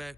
back.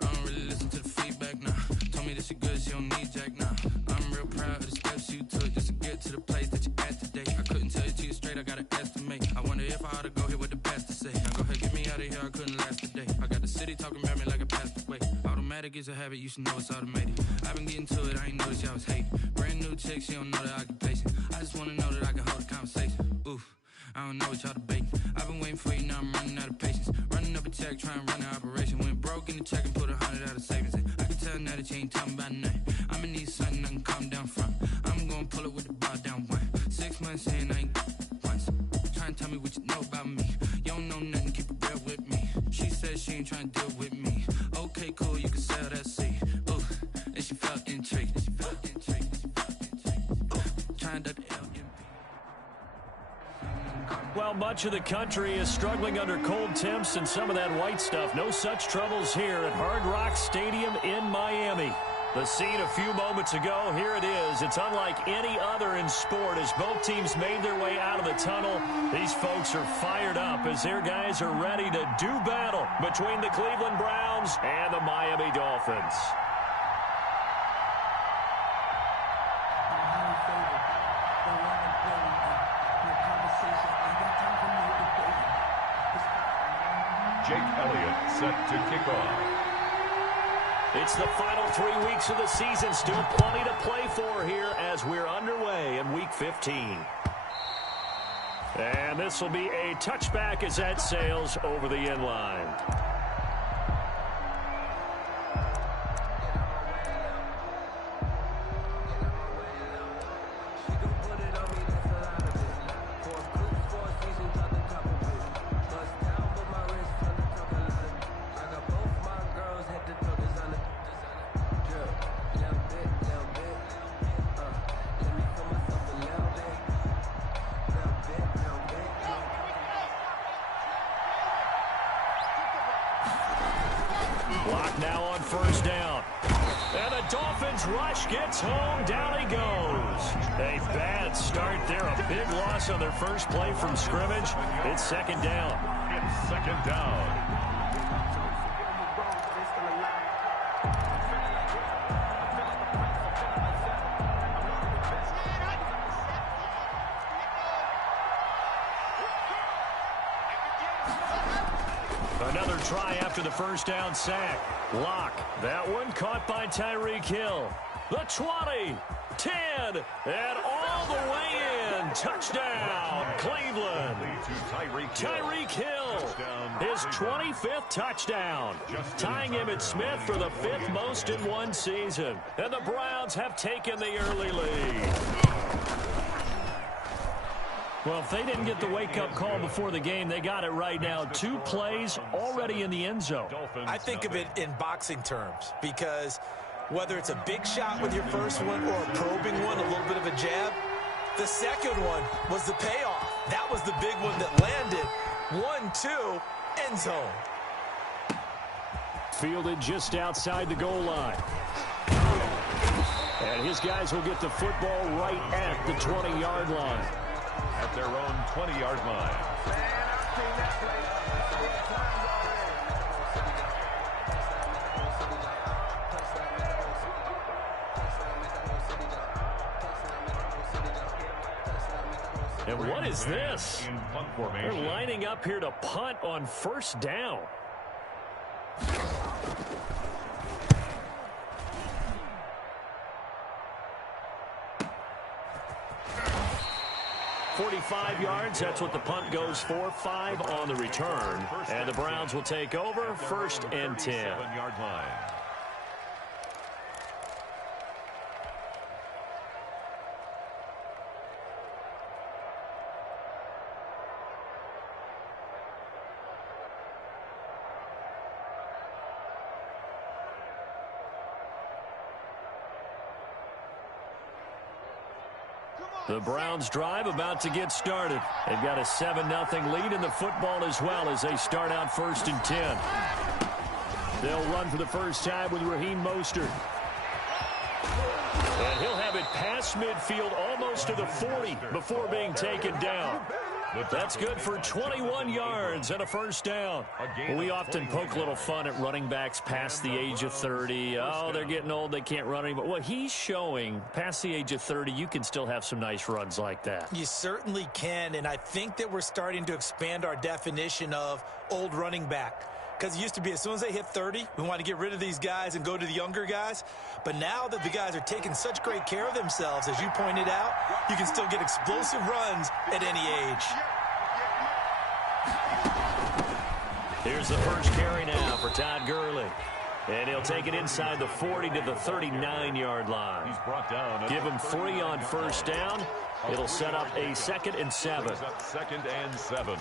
I don't really listen to the feedback, nah. Told me that she good, she don't need Jack, nah. I'm real proud of the steps you took just to get to the place that you at today. I couldn't tell you to you straight, I gotta estimate. I wonder if I ought to go here with the pastor say. Now go ahead, get me out of here, I couldn't last a day. I got the city talking about me like a passed away. Automatic is a habit, you should know it's automated. I've been getting to it, I ain't noticed y'all was hating. Brand new chick, she don't know the occupation. I just wanna know that I can hold a conversation. Oof. I don't know what y'all debating. I've been waiting for you, now I'm running out of patience. Running up a check, trying to run an operation. Went broke in the check and put 100 out of savings in. I can tell now that you ain't talking about nothing. I'ma need something I can calm down from. I'm gonna pull it with the bar down one. 6 months in, I ain't once. Trying to tell me what you know about me. You don't know nothing, keep it real with me. She said she ain't trying to deal with me. Okay, cool, you can sell that seed. Ooh, and she felt intrigued. Trying to duck the LMP. Well, much of the country is struggling under cold temps and some of that white stuff. No such troubles here at Hard Rock Stadium in Miami. The scene a few moments ago, here it is. It's unlike any other in sport as both teams made their way out of the tunnel. These folks are fired up as their guys are ready to do battle between the Cleveland Browns and the Miami Dolphins. Jake Elliott set to kick off. It's the final 3 weeks of the season. Still plenty to play for here as we're underway in Week 15. And this will be a touchback as that sails over the end line. Block now on first down. And the Dolphins rush gets home. Down he goes. A bad start there. A big loss on their first play from scrimmage. It's second down. It's second down. Another try after the first down sack. Lock. That one caught by Tyreek Hill. The 20, 10, and all the way in. Touchdown, Cleveland. Tyreek Hill, his 25th touchdown, tying him at Smith for the 5th most in one season. And the Browns have taken the early lead. Well, if they didn't get the wake-up call before the game, they got it right now. 2 plays already in the end zone. I think of it in boxing terms because whether it's a big shot with your first one or a probing one, a little bit of a jab, the second one was the payoff. That was the big one that landed. 1-2, end zone. Fielded just outside the goal line. And his guys will get the football right at the 20-yard line. At their own 20-yard line. And what is this? In punt formation. They're lining up here to punt on first down. 45 yards, that's what the punt goes for. 5 on the return. And the Browns will take over, 1st and 10. 7-yard line. The Browns drive about to get started. They've got a 7-0 lead in the football as well as they start out 1st and 10. They'll run for the first time with Raheem Mostert. And he'll have it past midfield almost to the 40 before being taken down. That's good for 21 yards and a first down. We often poke a little fun at running backs past the age of 30. Oh, they're getting old, they can't run anymore. Well, he's showing past the age of 30, you can still have some nice runs like that. You certainly can, and I think that we're starting to expand our definition of old running back. Because it used to be as soon as they hit 30, we want to get rid of these guys and go to the younger guys. But now that the guys are taking such great care of themselves, as you pointed out, you can still get explosive runs at any age. Here's the first carry now for Todd Gurley. And he'll take it inside the 40 to the 39-yard line. He's brought down. Give him 3 on first down. It'll set up a 2nd and 7. Second and 7.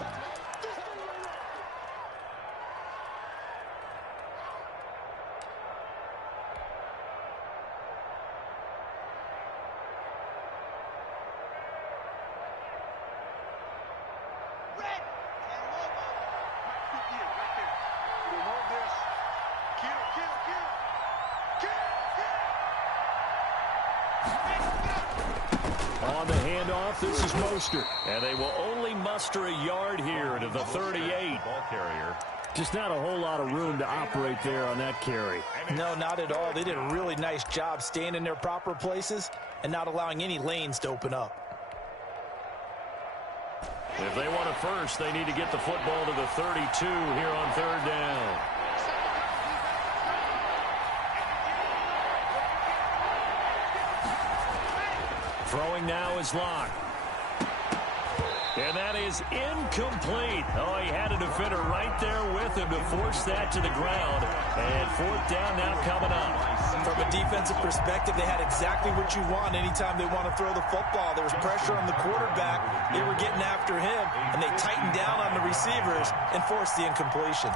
On the handoff, this is Mostert. And they will only muster a yard here to the 38. Ball carrier. Just not a whole lot of room to operate there on that carry. No, not at all. They did a really nice job staying in their proper places and not allowing any lanes to open up. If they want a first, they need to get the football to the 32 here on 3rd down. Throwing now is Locke. And that is incomplete. Oh, he had a defender right there with him to force that to the ground. And 4th down now coming up. From a defensive perspective, they had exactly what you want anytime they want to throw the football. There was pressure on the quarterback. They were getting after him, and they tightened down on the receivers and forced the incompletion.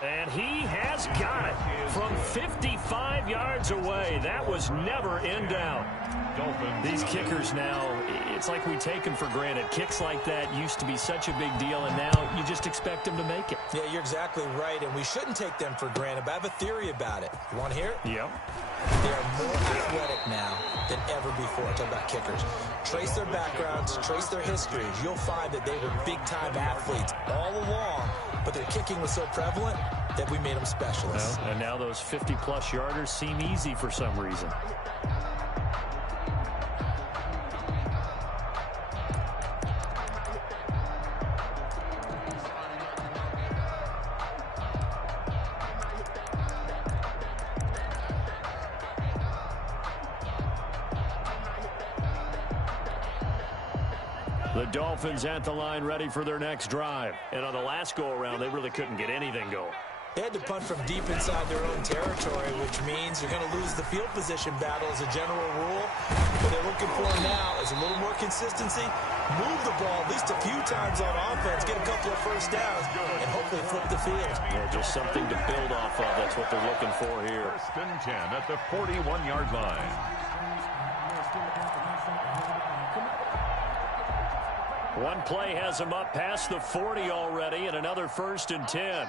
And he has got it from 55 yards away. That was never in doubt. These kickers now, it's like we take them for granted. Kicks like that used to be such a big deal, and now you just expect them to make it. Yeah, you're exactly right, and we shouldn't take them for granted, but I have a theory about it. You want to hear it? Yep. They are more athletic now than ever before. Talk about kickers. Trace their backgrounds, trace their histories. You'll find that they were big-time athletes all along, but their kicking was so prevalent that we made them specialists. Well, and now those 50-plus yarders seem easy for some reason. The Dolphins at the line ready for their next drive. And on the last go-around, they really couldn't get anything going. They had to punt from deep inside their own territory, which means you're going to lose the field position battle as a general rule. What they're looking for now is a little more consistency, move the ball at least a few times on offense, get a couple of first downs, and hopefully flip the field. Yeah, just something to build off of. That's what they're looking for here. 1st and 10 at the 41-yard line. One play has them up past the 40 already, and another 1st and 10.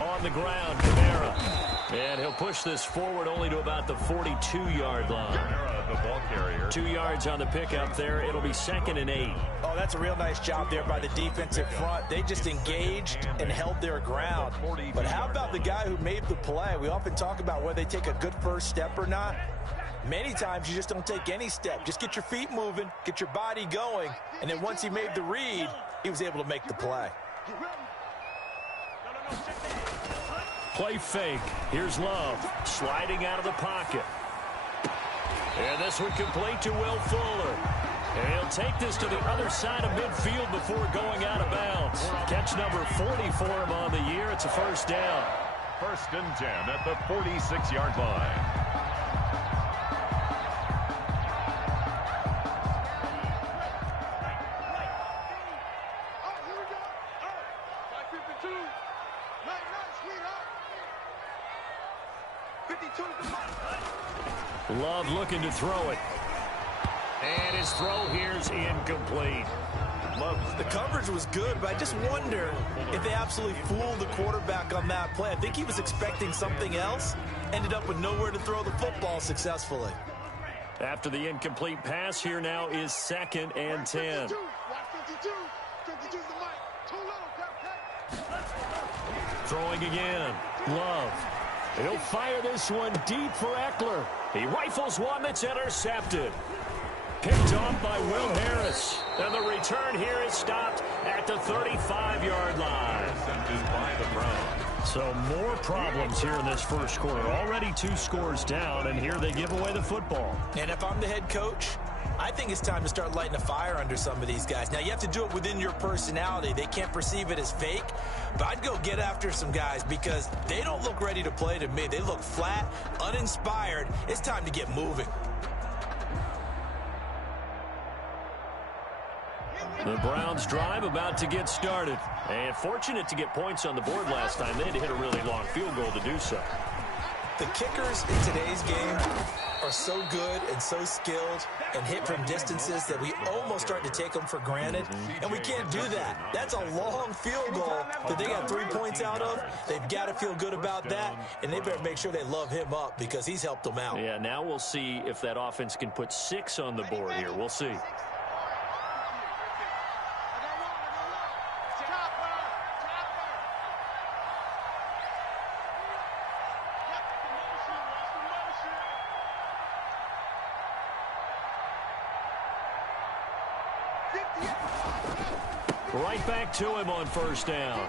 On the ground, Kamara. And he'll push this forward only to about the 42-yard line. Kamara, the ball carrier. 2 yards on the pickup there. It'll be 2nd and 8. Oh, that's a real nice job there by the defensive front. They just engaged and held their ground. But how about the guy who made the play? We often talk about whether they take a good first step or not. Many times you just don't take any step. Just get your feet moving, get your body going, and then once he made the read, he was able to make the play. Play fake. Here's Love sliding out of the pocket. And this one complete to Will Fuller. And he'll take this to the other side of midfield before going out of bounds. Catch number 40 for him on the year. It's a 1st down. 1st and 10 at the 46-yard line. Love looking to throw it. And his throw here's incomplete. The coverage was good, but I just wonder if they absolutely fooled the quarterback on that play. I think he was expecting something else, ended up with nowhere to throw the football successfully. After the incomplete pass, here now is 2nd and 10. Throwing again. Love. He'll fire this one deep for Eckler. He rifles one that's intercepted. Picked off by Will Harris. And the return here is stopped at the 35-yard line. So more problems here in this first quarter. Already 2 scores down, and here they give away the football. And if I'm the head coach, I think it's time to start lighting a fire under some of these guys. Now, you have to do it within your personality. They can't perceive it as fake. But I'd go get after some guys because they don't look ready to play to me. They look flat, uninspired. It's time to get moving. The Browns drive about to get started. And fortunate to get points on the board last time. They had to hit a really long field goal to do so. The kickers in today's game are so good and so skilled and hit from distances that we almost start to take them for granted. And we can't do that. That's a long field goal that they got 3 points out of. They've got to feel good about that. And they better make sure they love him up because he's helped them out. Yeah, now we'll see if that offense can put 6 on the board here. We'll see. Right back to him on first down.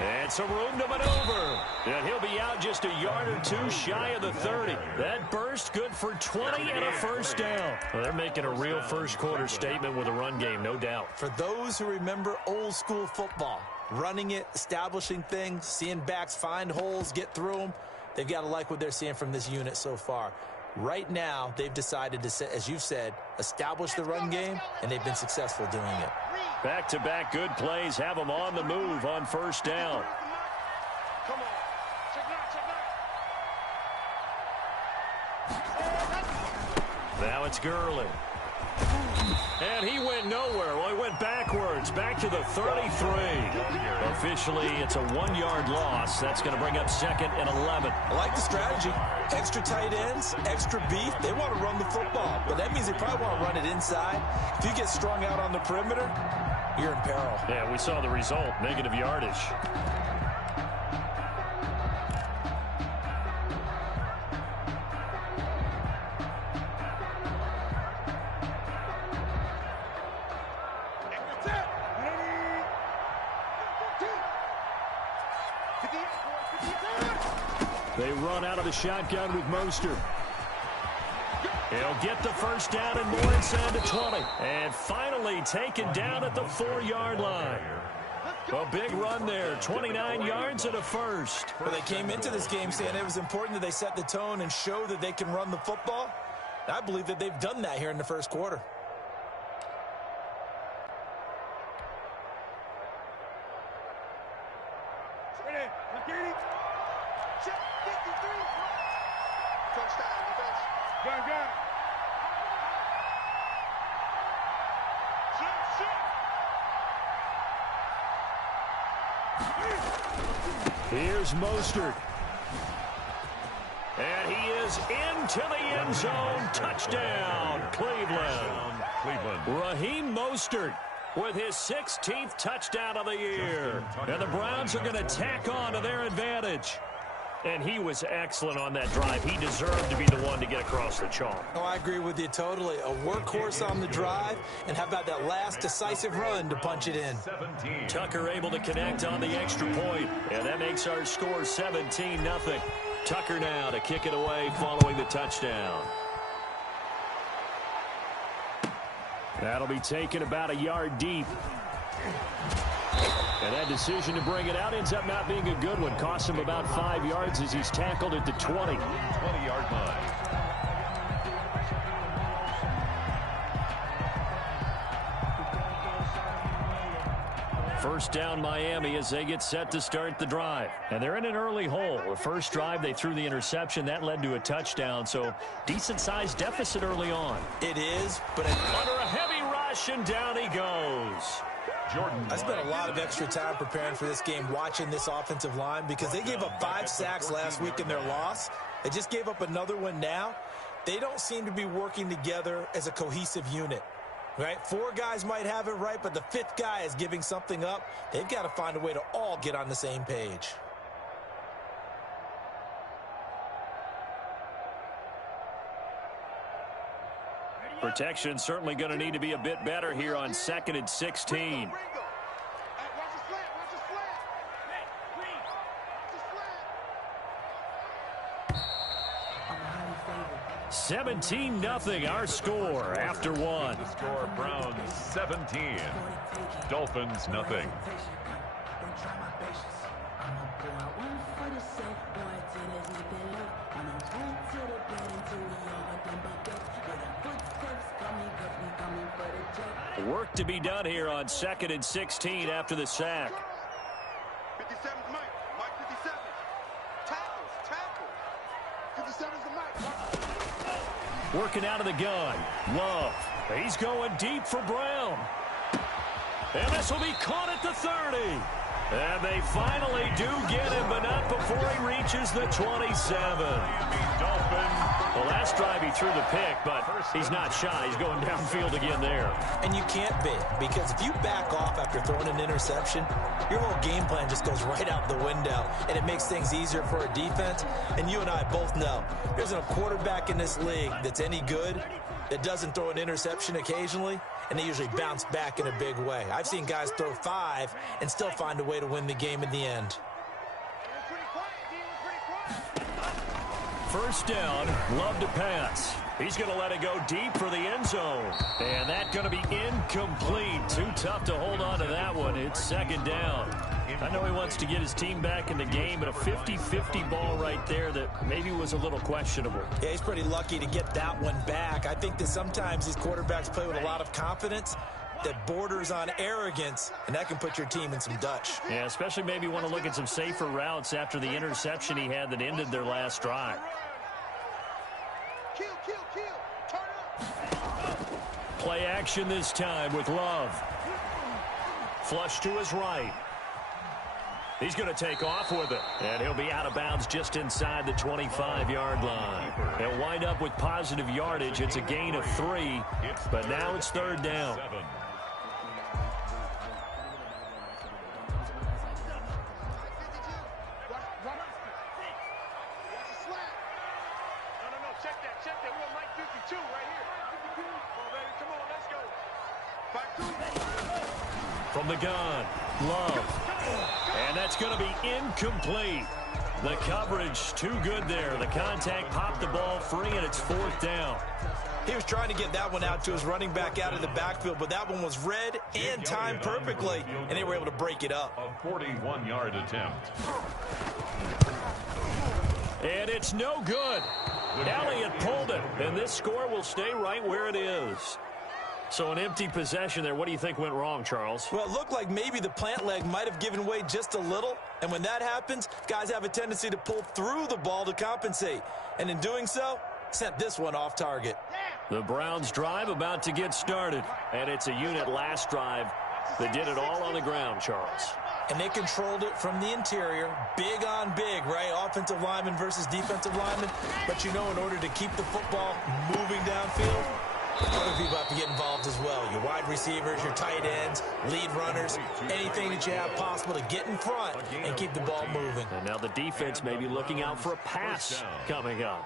And some room to maneuver. And he'll be out just a yard or 2 shy of the 30. That burst good for 20 and a first down. Well, they're making a real first quarter statement with a run game, no doubt. For those who remember old school football, running it, establishing things, seeing backs find holes, get through them, they've got to like what they're seeing from this unit so far. Right now, they've decided to, as you've said, establish the run game, and they've been successful doing it. Back-to-back good plays have them on the move on first down. Now it's Gurley. And he went nowhere. Well, he went backwards, back to the 33. Officially, it's a 1-yard loss. That's going to bring up 2nd and 11. I like the strategy. Extra tight ends, extra beef. They want to run the football, but that means they probably want to run it inside. If you get strung out on the perimeter, you're in peril. Yeah, we saw the result, negative yardage. They run out of the shotgun with Mostert. He'll get the first down and more inside the 20. And finally taken down at the 4-yard line. A big run there, 29 yards and a first. Well, they came into this game saying it was important that they set the tone and show that they can run the football. I believe that they've done that here in the first quarter. Here's Mostert. And he is into the end zone. Touchdown, Cleveland. Raheem Mostert with his 16th touchdown of the year. And the Browns are going to tack on to their advantage. And he was excellent on that drive. He deserved to be the one to get across the chalk. Oh, I agree with you totally. A workhorse on the drive, and how about that last decisive run to punch it in? Tucker able to connect on the extra point, and that makes our score 17-0. Tucker now to kick it away following the touchdown. That'll be taken about a yard deep. And that decision to bring it out ends up not being a good one. Costs him about 5 yards as he's tackled at the 20. 20-yard line. First down Miami as they get set to start the drive. And they're in an early hole. The first drive they threw the interception. That led to a touchdown. So decent-sized deficit early on. It is, but under a heavy ride rush, and down he goes. I spent a lot of extra time preparing for this game, watching this offensive line, because they gave up 5 sacks last week in their loss. They just gave up another one now. They don't seem to be working together as a cohesive unit, right? 4 guys might have it right, but the 5th guy is giving something up. They've got to find a way to all get on the same page. Protection certainly going to need to be a bit better here on 2nd and 16. 17-0 our score after 1. The score, Browns 17, Dolphins nothing. Work to be done here on 2nd and 16 after the sack. 57's Mike. Mike 57. Tackle. 57's the Mike. Working out of the gun. Love. He's going deep for Brown. And this will be caught at the 30. And they finally do get him, but not before he reaches the 27. The last drive he threw the pick, but he's not shy. He's going downfield again there. And you can't be, because if you back off after throwing an interception, your whole game plan just goes right out the window, and it makes things easier for a defense. And you and I both know there isn't a quarterback in this league that's any good that doesn't throw an interception occasionally, and they usually bounce back in a big way. I've seen guys throw 5 and still find a way to win the game in the end. First down, Love to pass. He's going to let it go deep for the end zone. And that's going to be incomplete. Too tough to hold on to that one. It's 2nd down. I know he wants to get his team back in the game, but a 50-50 ball right there that maybe was a little questionable. Yeah, he's pretty lucky to get that one back. I think that sometimes these quarterbacks play with a lot of confidence that borders on arrogance, and that can put your team in some Dutch. Yeah, especially maybe want to look at some safer routes after the interception he had that ended their last drive. Kill. Turn up. Play action this time with Love. Flush to his right. He's going to take off with it, and he'll be out of bounds just inside the 25-yard line. He'll wind up with positive yardage. It's a gain of 3, but now it's 3rd down. Check that. We're Mike 52 right here. Come on, let's go. From the gun, Love. And that's going to be incomplete. The coverage too good there. The contact popped the ball free, and it's 4th down. He was trying to get that one out to his running back out of the backfield, but that one was read and timed perfectly, and they were able to break it up. A 41-yard attempt. And it's no good. Elliott pulled it, and this score will stay right where it is. So an empty possession there. What do you think went wrong, Charles? Well, it looked like maybe the plant leg might have given way just a little, and when that happens, guys have a tendency to pull through the ball to compensate, and in doing so, sent this one off target. The Browns drive about to get started, and it's a unit last drive that did it all on the ground, Charles. And they controlled it from the interior, big on big, right? Offensive lineman versus defensive lineman. But you know, in order to keep the football moving downfield, other people have to get involved as well. Your wide receivers, your tight ends, lead runners, anything that you have possible to get in front and keep the ball moving. And now the defense may be looking out for a pass coming up.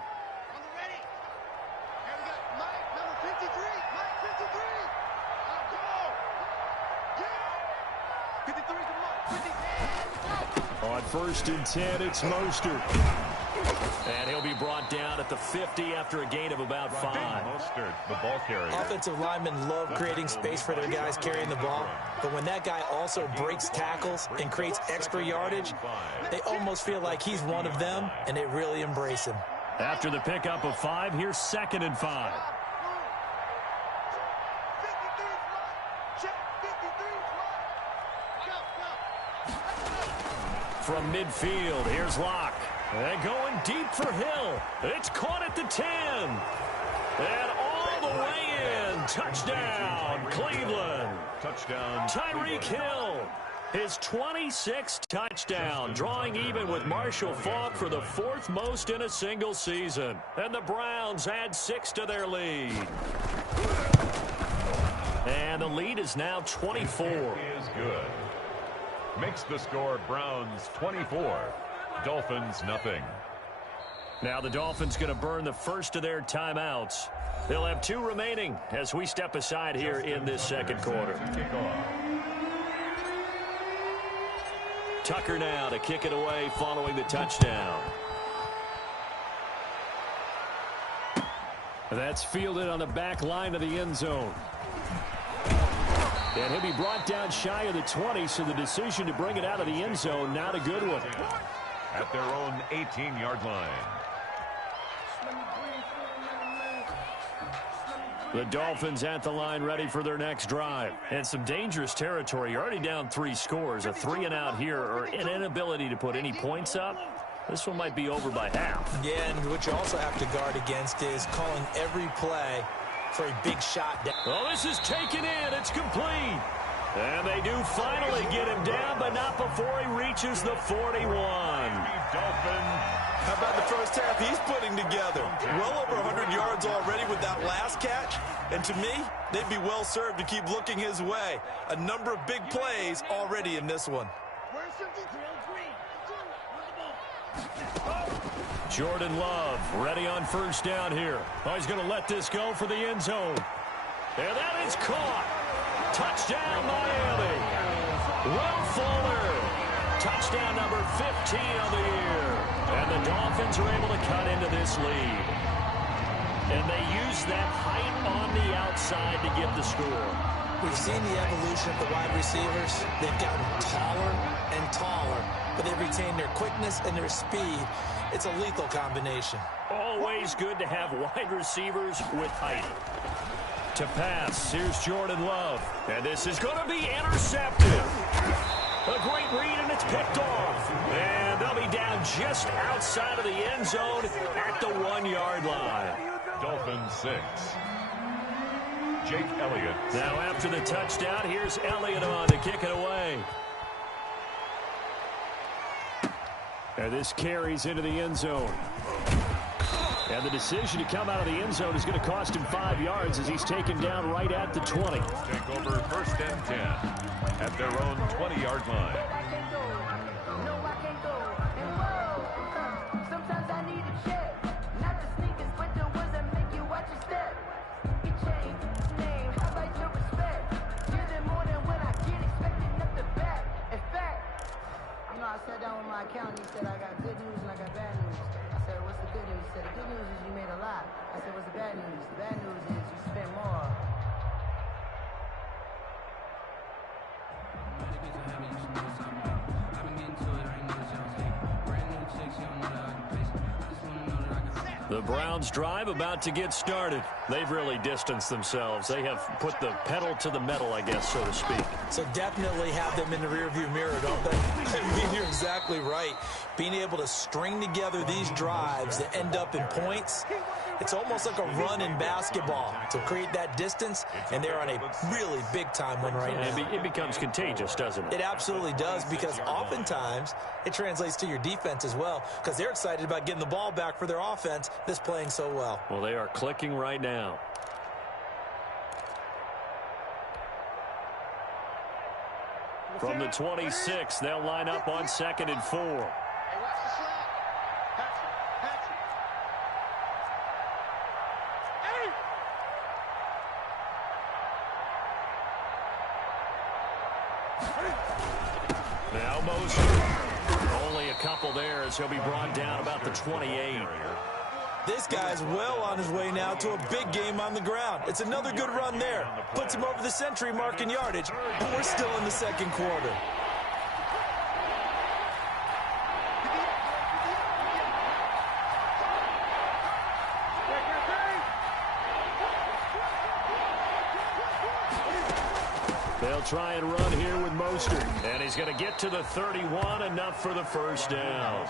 On 1st and 10, it's Mostert. And he'll be brought down at the 50 after a gain of about 5. Mostert, the ball carrier. Offensive linemen love creating space for their guys carrying the ball, but when that guy also breaks tackles and creates extra yardage, they almost feel like he's one of them, and they really embrace him. After the pickup of 5, here's 2nd and 5. From midfield, here's Locke. And going deep for Hill. It's caught at the 10. And all the way in And touchdown, Cleveland. Touchdown, Tyreek Hill, his 26th touchdown, drawing even with Marshall Faulk for the 4th most in a single season. And the Browns add 6 to their lead. And the lead is now 24. Is good. Makes the score Browns 24, Dolphins nothing. Now the Dolphins going to burn the first of their timeouts. They'll have 2 remaining as we step aside here in this second quarter. Tucker now to kick it away following the touchdown. That's fielded on the back line of the end zone. And he'll be brought down shy of the 20, so the decision to bring it out of the end zone, not a good one. At their own 18-yard line. The Dolphins at the line ready for their next drive. And some dangerous territory. You're already down 3 scores. A 3-and-out here or an inability to put any points up. This one might be over by half. Yeah, and what you also have to guard against is calling every play for a big shot down. Oh, this is taken in. It's complete. And they do finally get him down, but not before he reaches the 41. How about the first half he's putting together? Well over 100 yards already with that last catch. And to me, they'd be well served to keep looking his way. A number of big plays already in this one. Jordan Love ready on first down here. Oh, he's going to let this go for the end zone. And that is caught. Touchdown, Miami. Will Fuller. Touchdown number 15 of the year. And the Dolphins are able to cut into this lead. And they use that height on the outside to get the score. We've seen the evolution of the wide receivers. They've gotten taller and taller, but they've retained their quickness and their speed. It's a lethal combination. Always good to have wide receivers with height. To pass, here's Jordan Love. And this is going to be intercepted. A great read, and it's picked off. And they'll be down just outside of the end zone at the 1-yard line. Dolphins 6. Jake Elliott. Now after the touchdown, here's Elliott on to kick it away. And this carries into the end zone. And the decision to come out of the end zone is going to cost him 5 yards as he's taken down right at the 20. Take over 1st and 10 at their own 20-yard line. I sat down with my accountant. He said, I got good news and I got bad news. I said, what's the good news? He said, the good news is you made a lot. I said, what's the bad news? The bad news is you spent more. The Browns drive about to get started. They've really distanced themselves. They have put the pedal to the metal, I guess, so to speak. So definitely have them in the rearview mirror, don't they? I mean, you're exactly right. Being able to string together these drives that end up in points, it's almost like a run in basketball to create that distance, and they're on a really big-time one right now. It becomes contagious, doesn't it? It absolutely does, because oftentimes it translates to your defense as well, because they're excited about getting the ball back for their offense that's playing so well. Well, they are clicking right now. From the 26, they'll line up on 2nd and 4. Now motion. Only a couple there as he'll be brought down about the 28. This guy's well on his way now to a big game on the ground. It's another good run there. Puts him over the century mark in yardage, and we're still in the second quarter. They'll try and run here with Mostert. And he's going to get to the 31, enough for the first down.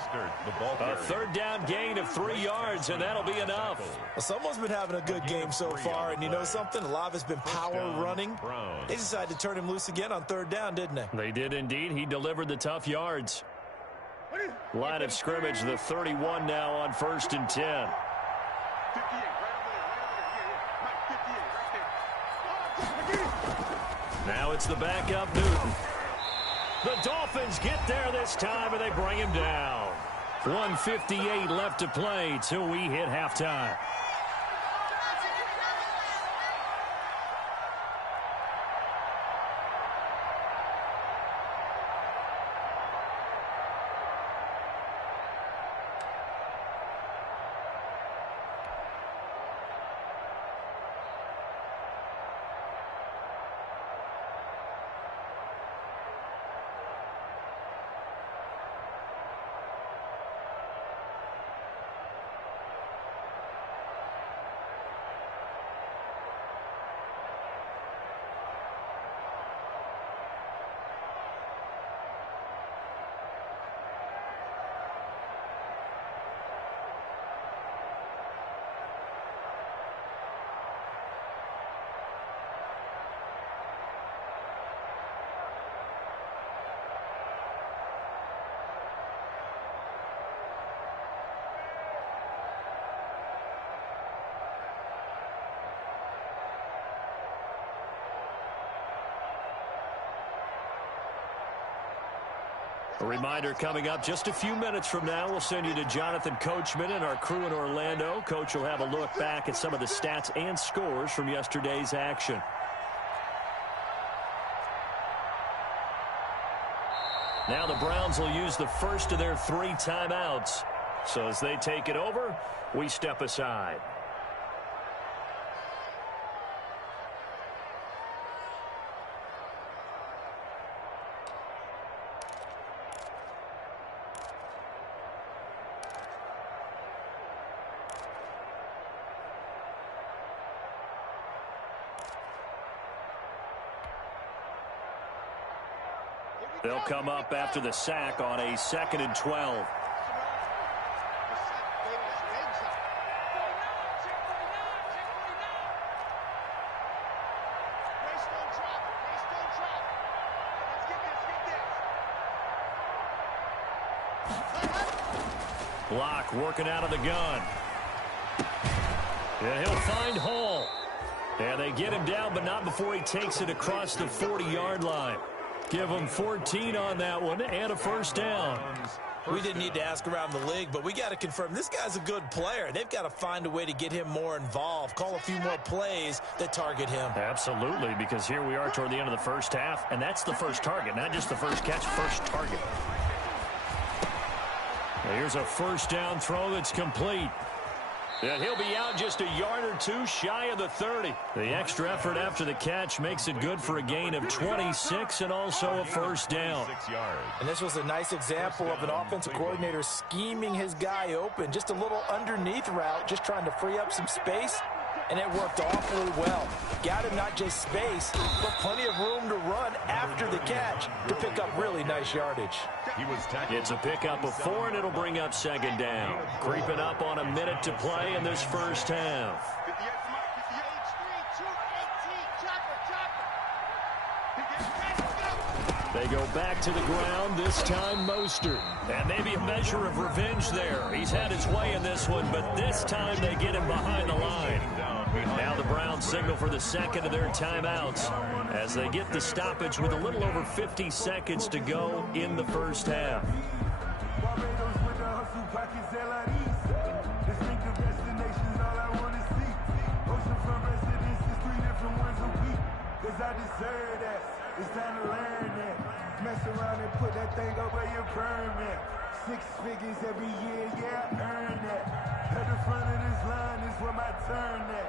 A third down gain of 3 yards, and that'll be enough. Well, someone's been having a good game so far, and you know something? A lot of it's been power running. They decided to turn him loose again on third down, didn't they? They did indeed. He delivered the tough yards. Line of scrimmage, the 31 now on 1st and 10. Now it's the backup Newton. The Dolphins get there this time, and they bring him down. 1:58 left to play till we hit halftime. A reminder coming up just a few minutes from now, we'll send you to Jonathan Coachman and our crew in Orlando. Coach will have a look back at some of the stats and scores from yesterday's action. Now the Browns will use the first of their 3 timeouts. So as they take it over, we step aside. They'll come up after the sack on a 2nd and 12. Block working out of the gun. And he'll find Hall. And they get him down, but not before he takes it across the 40-yard line. Give him 14 on that one and a first down. We didn't need to ask around the league, but we got to confirm this guy's a good player. They've got to find a way to get him more involved, call a few more plays that target him. Absolutely, because here we are toward the end of the first half, and that's the first target, not just the first catch, first target. Here's a first down throw that's complete. And he'll be out just a yard or 2 shy of the 30. The extra effort after the catch makes it good for a gain of 26 and also a first down. And this was a nice example of an offensive coordinator scheming his guy open. Just a little underneath route, just trying to free up some space. And it worked awfully well. Got him not just space, but plenty of room to run after the catch to pick up really nice yardage. It's a pickup of 4, and it'll bring up 2nd down. Creeping up on a minute to play in this first half. They go back to the ground, this time Mostert. And maybe a measure of revenge there. He's had his way in this one, but this time they get him behind the line. Now the Browns signal for the 2nd of their timeouts as they get the stoppage with a little over 50 seconds to go in the first half. It's time to learn that. Mess around and put that thing over your permit. 6 figures every year, yeah, I earned that. At the front of this line is where my turn at.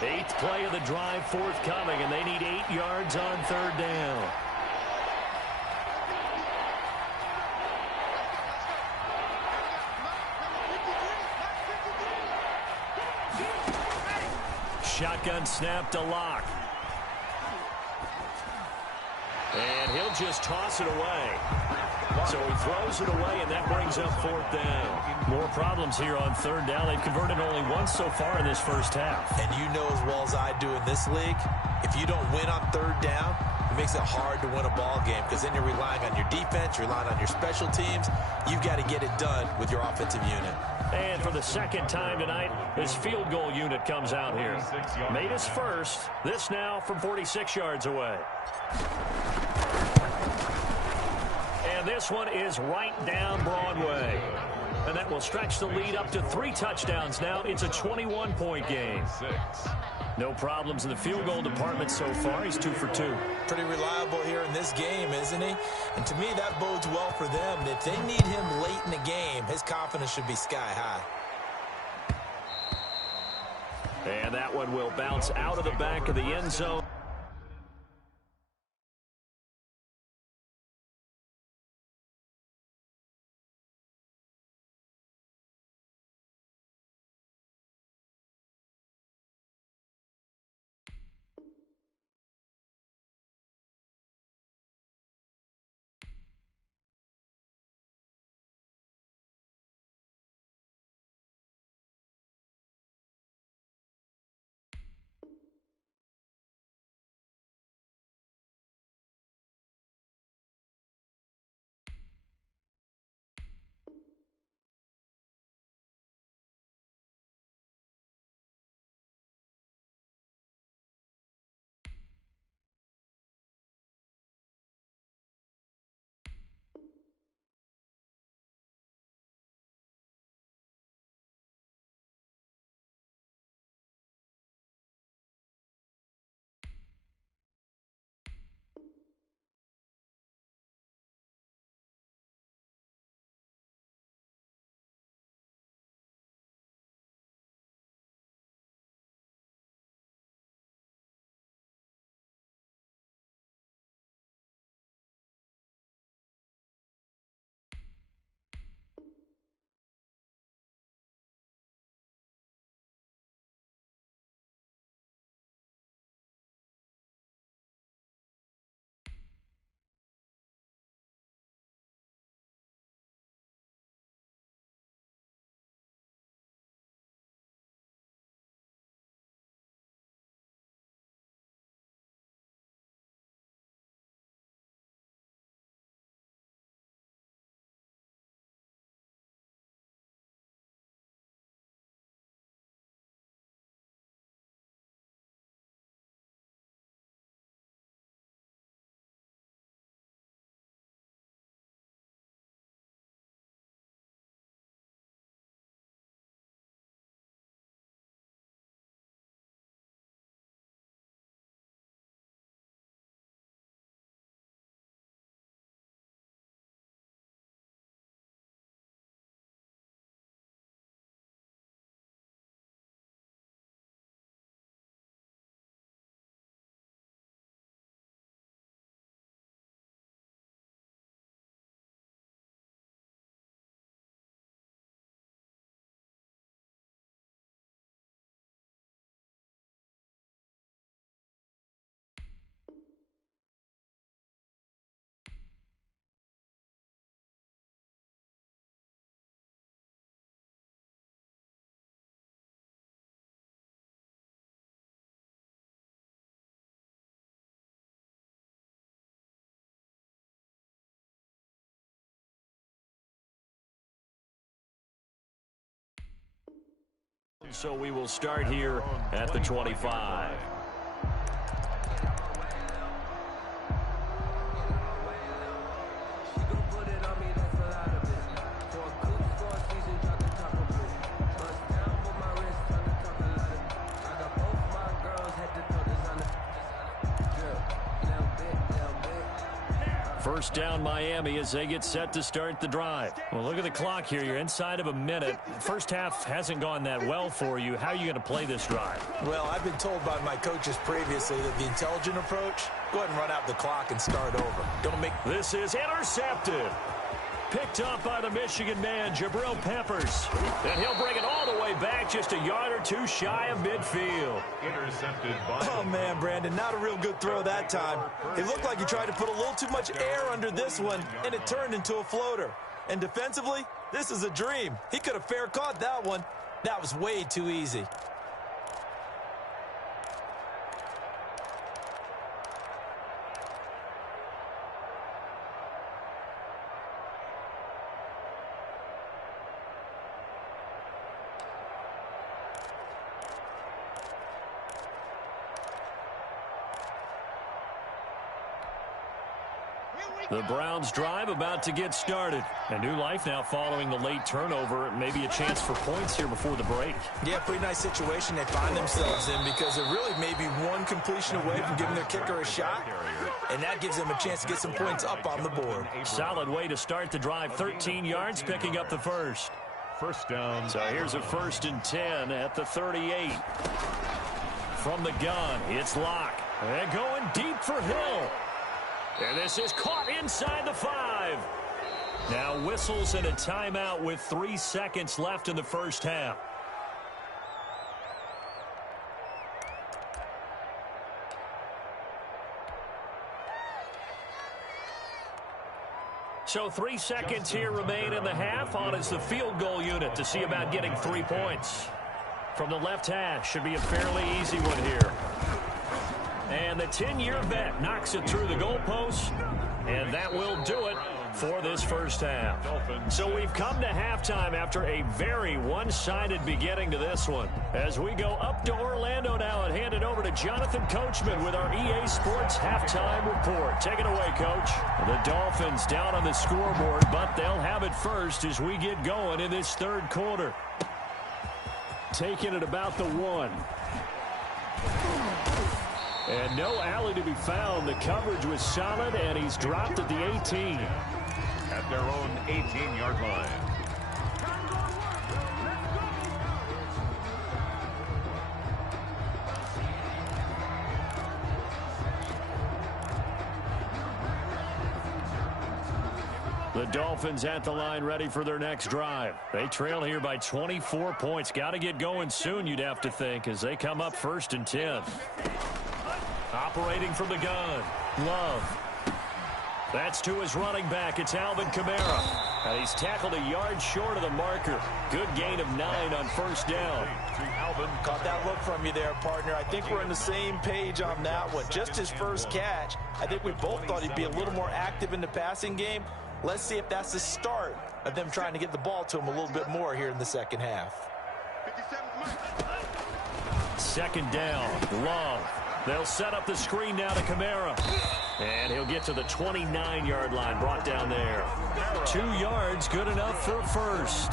8th play of the drive forthcoming, and they need 8 yards on 3rd down. Shotgun snap to Locke. And he'll just toss it away. So he throws it away, and that brings up 4th down. More problems here on 3rd down. They've converted only once so far in this first half. And you know as well as I do in this league, if you don't win on 3rd down, it makes it hard to win a ball game because then you're relying on your defense, you're relying on your special teams. You've got to get it done with your offensive unit. And for the 2nd time tonight, this field goal unit comes out here. Made his first. This now from 46 yards away. And this one is right down Broadway. And that will stretch the lead up to 3 touchdowns now. It's a 21-point game. No problems in the field goal department so far. He's 2 for 2. Pretty reliable here in this game, isn't he? And to me, that bodes well for them. If they need him late in the game, his confidence should be sky high. And that one will bounce out of the back of the end zone. So we will start here at the 25. First down Miami as they get set to start the drive. Well, look at the clock here. You're inside of a minute. First half hasn't gone that well for you. How are you going to play this drive? Well, I've been told by my coaches previously that the intelligent approach, go ahead and run out the clock and start over. Don't make... This is intercepted. Picked up by the Michigan man, Jabril Peppers. And he'll bring it all the way back just a yard or two shy of midfield. Intercepted by... Oh, man, Brandon, not a real good throw that time. It looked like he tried to put a little too much air under this one, and it turned into a floater. And defensively, this is a dream. He could have fair caught that one. That was way too easy. The Browns drive about to get started. A new life now following the late turnover. Maybe a chance for points here before the break. Yeah, pretty nice situation they find themselves in because they're really maybe one completion away from giving their kicker a shot. And that gives them a chance to get some points up on the board. Solid way to start the drive. 13 yards, picking up the first. First down. So here's a 1st and 10 at the 38. From the gun, it's Locke. And going deep for Hill. And this is caught inside the 5. Now whistles and a timeout with 3 seconds left in the first half. So 3 seconds here remain in the half. On is the field goal unit to see about getting 3 points. From the left hash, should be a fairly easy one here. And the 10-year vet knocks it through the goalpost. And that will do it for this first half. So we've come to halftime after a very one-sided beginning to this one. As we go up to Orlando now and hand it over to Jonathan Coachman with our EA Sports halftime report. Take it away, Coach. The Dolphins down on the scoreboard, but they'll have it first as we get going in this third quarter. Taking it about the 1. And no alley to be found. The coverage was solid, and he's dropped at the 18. At their own 18-yard line. The Dolphins at the line ready for their next drive. They trail here by 24 points. Got to get going soon, you'd have to think, as they come up 1st and 10. Operating from the gun, Love. That's to his running back. It's Alvin Kamara. And he's tackled a yard short of the marker. Good gain of 9 on 1st down. Alvin caught that look from you there, partner. I think we're on the same page on that one. Just his first catch. I think we both thought he'd be a little more active in the passing game. Let's see if that's the start of them trying to get the ball to him a little bit more here in the second half. 2nd down, Love. They'll set up the screen now to Kamara. And he'll get to the 29-yard line, brought down there. 2 yards, good enough for a first.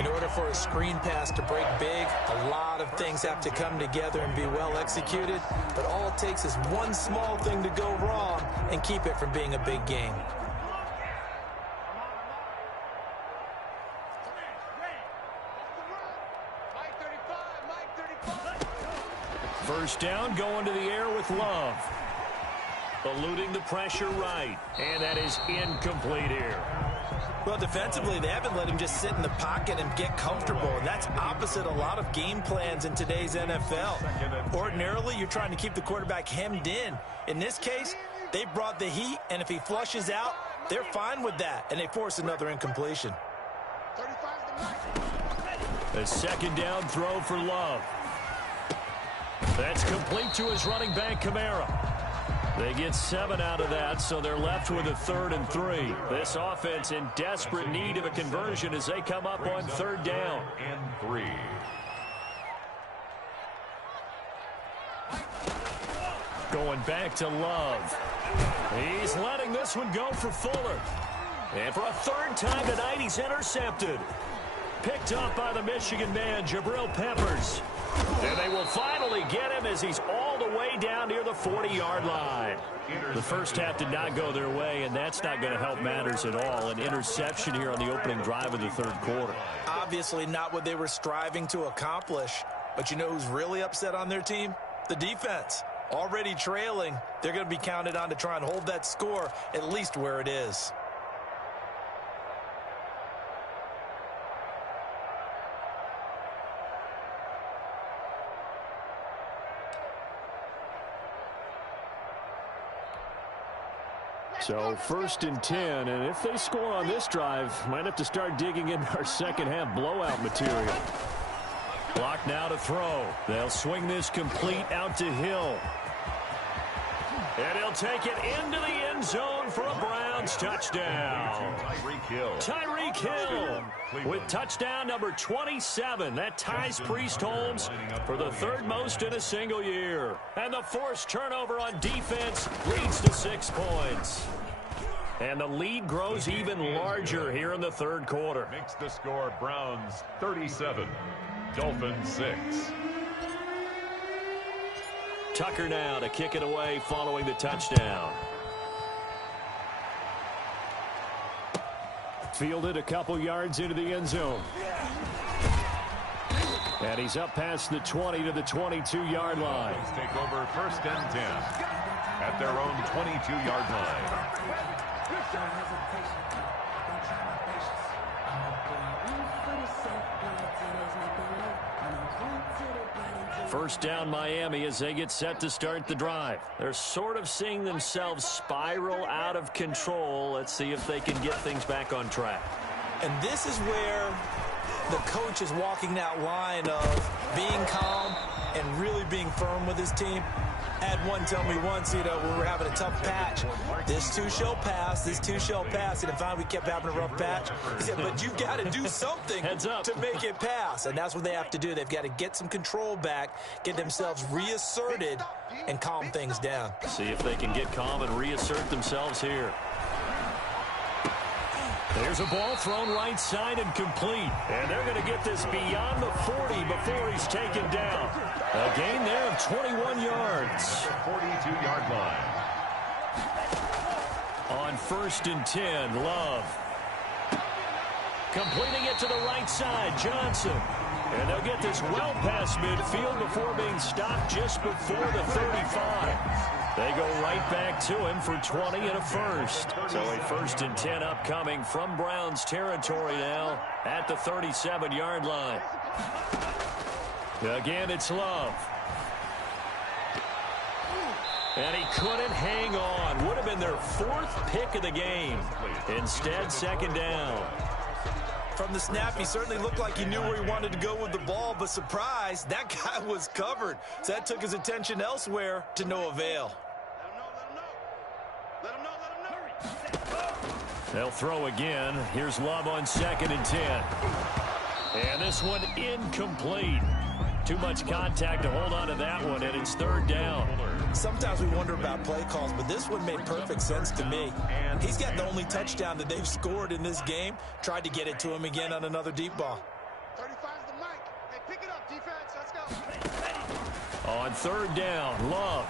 In order for a screen pass to break big, a lot of things have to come together and be well executed. But all it takes is one small thing to go wrong and keep it from being a big game. First down, going to the air with Love. Eluding the pressure right. And that is incomplete here. Well, defensively, they haven't let him just sit in the pocket and get comfortable. And that's opposite a lot of game plans in today's NFL. Ordinarily, you're trying to keep the quarterback hemmed in. In this case, they brought the heat, and if he flushes out, they're fine with that, and they force another incompletion. A 2nd down throw for Love. That's complete to his running back, Kamara. They get 7 out of that, so they're left with a 3rd and 3. This offense in desperate need of a conversion as they come up on 3rd down. And 3. Going back to Love. He's letting this one go for Fuller. And for a 3rd time tonight, he's intercepted. Picked up by the Michigan man, Jabril Peppers. And they will finally get him as he's all the way down near the 40-yard line. The first half did not go their way, and that's not going to help matters at all. An interception here on the opening drive of the 3rd quarter. Obviously not what they were striving to accomplish. But you know who's really upset on their team? The defense. Already trailing, they're going to be counted on to try and hold that score at least where it is. So 1st and 10, and if they score on this drive, might have to start digging into our second half blowout material. Block now to throw. They'll swing this complete out to Hill. And he'll take it into the end zone for a Browns touchdown. Tyreek Hill with touchdown number 27. That ties Priest Holmes for the 3rd most in a single year. And the forced turnover on defense leads to 6 points. And the lead grows even larger here in the 3rd quarter. Makes the score Browns 37, Dolphins 6. Tucker now to kick it away following the touchdown. Fielded a couple yards into the end zone. And he's up past the 20 to the 22-yard line. Take over 1st and 10 at their own 22-yard line. First down Miami as they get set to start the drive. They're sort of seeing themselves spiral out of control. Let's see if they can get things back on track. And this is where the coach is walking that line of being calm and really being firm with his team. I had one tell me once, when we were having a tough patch, this too shall pass, this too shall pass. And finally we kept having a rough patch. He said, but you've got to do something to make it pass. And that's what they have to do. They've got to get some control back, get themselves reasserted, and calm things down. See if they can get calm and reassert themselves here. There's a ball thrown right side and complete. And they're going to get this beyond the 40 before he's taken down. A gain there of 21 yards. 42-yard line. On 1st and 10, Love. Completing it to the right side, Johnson. And they'll get this well past midfield before being stopped just before the 35. They go right back to him for 20 and a first. So a 1st and 10 upcoming from Browns territory now at the 37-yard line. Again, it's Love. And he couldn't hang on. Would have been their 4th pick of the game. Instead, 2nd down. From the snap, he certainly looked like he knew where he wanted to go with the ball, but surprise, that guy was covered. So that took his attention elsewhere to no avail. They'll throw again. Here's Love on 2nd and 10. And this one incomplete. Too much contact to hold on to that one, and it's 3rd down. Sometimes we wonder about play calls, but this one made perfect sense to me. He's got the only touchdown that they've scored in this game. Tried to get it to him again on another deep ball. 35's the mic. Hey, pick it up, defense. Let's go. On 3rd down, Love.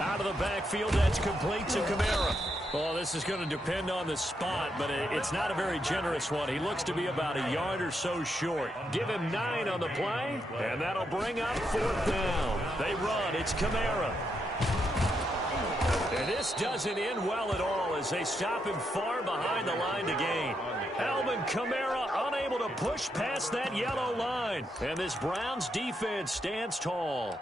Out of the backfield, that's complete to Kamara. Well, this is going to depend on the spot, but it's not a very generous one. He looks to be about a yard or so short. Give him 9 on the play, and that'll bring up 4th down. They run. It's Kamara. And this doesn't end well at all as they stop him far behind the line to gain. Alvin Kamara unable to push past that yellow line. And this Browns defense stands tall.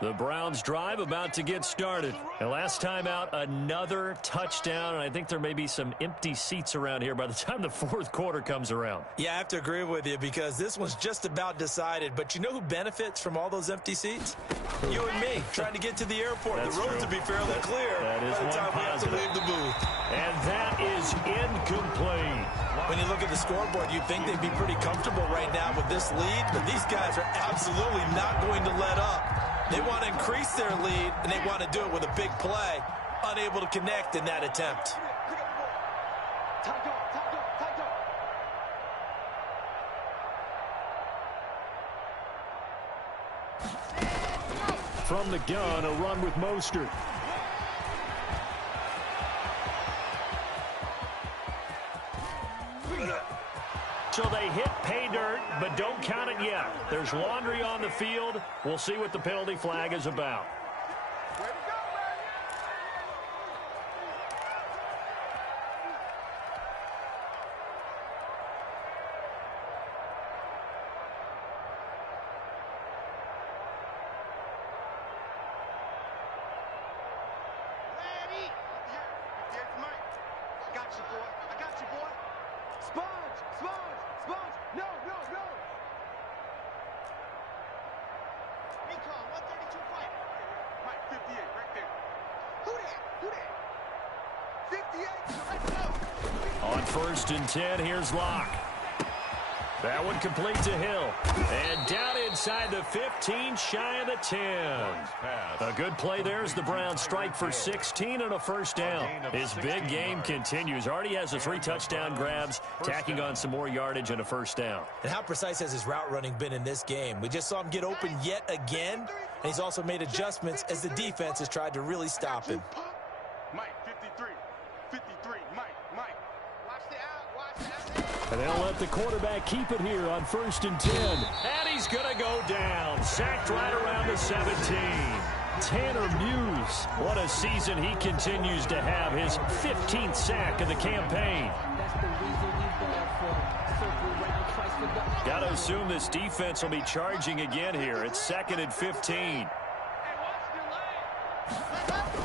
The Browns drive about to get started. And last time out, another touchdown. And I think there may be some empty seats around here by the time the 4th quarter comes around. Yeah, I have to agree with you because this one's just about decided. But you know who benefits from all those empty seats? You and me, trying to get to the airport. That's the roads true. will be fairly clear that is by the time we have to leave the booth. And that is incomplete. When you look at the scoreboard, you'd think they'd be pretty comfortable right now with this lead. But these guys are absolutely not going to let up. They want to increase their lead, and they want to do it with a big play. Unable to connect in that attempt. From the gun, a run with Mostert. So they hit pay dirt, but don't count it yet. There's laundry on the field. We'll see what the penalty flag is about. No. Recon, 132 fighter. Mike, 58, right there. Who that? 58, let's go. On 1st and 10, here's Locke. That one complete to Hill. And down inside the 15, shy of the 10. A good play there as the Browns strike for 16 and a first down. His big game continues. Already has the 3 touchdown grabs, tacking on some more yardage and a first down. And how precise has his route running been in this game? We just saw him get open yet again, and he's also made adjustments as the defense has tried to really stop him. Mike, 53, Mike. Watch the out. And they'll let the quarterback keep it here on 1st and 10. And he's going to go down. Sacked right around the 17. Tanner Muse. What a season he continues to have. His 15th sack of the campaign. Got to assume this defense will be charging again here. It's 2nd and 15.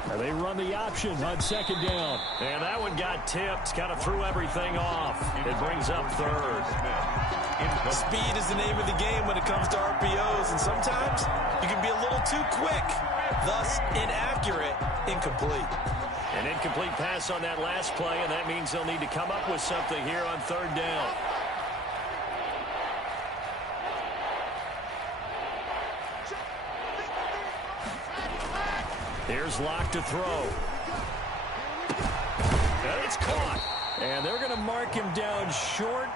And they run the option on 2nd down. And that one got tipped. Kind of threw everything off. It brings up 3rd. Speed is the name of the game when it comes to RPOs. And sometimes you can be a little too quick. Thus, inaccurate, incomplete. An incomplete pass on that last play, and that means they'll need to come up with something here on 3rd down. Here's Locke to throw. And it's caught. And they're going to mark him down short,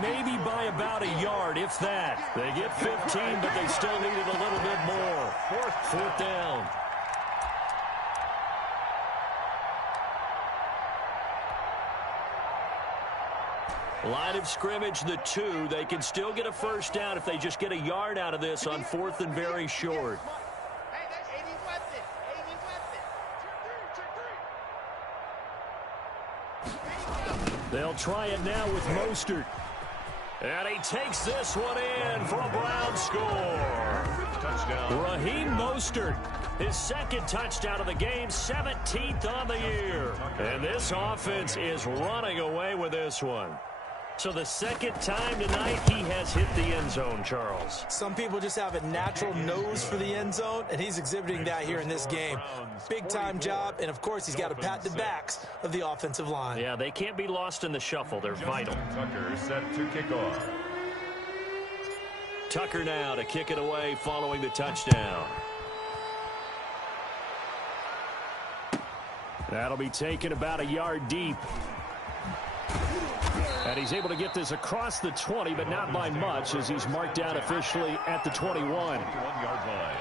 maybe by about a yard, if that. They get 15, but they still needed a little bit more. 4th down. Line of scrimmage, the 2. They can still get a first down if they just get a yard out of this on 4th and very short. They'll try it now with Mostert. And he takes this one in for a Brown score. Touchdown. Raheem Mostert, his 2nd touchdown of the game, 17th on the year. And this offense is running away with this one. So the 2nd time tonight he has hit the end zone, Charles. Some people just have a natural nose for the end zone, and he's exhibiting that here in this game. Big-time job, and of course he's got to pat the backs of the offensive line. Yeah, they can't be lost in the shuffle. They're vital. Tucker set to kick off. Tucker now to kick it away following the touchdown. That'll be taken about a yard deep. And he's able to get this across the 20, but not by much, as he's marked down officially at the 21. 21-yard line.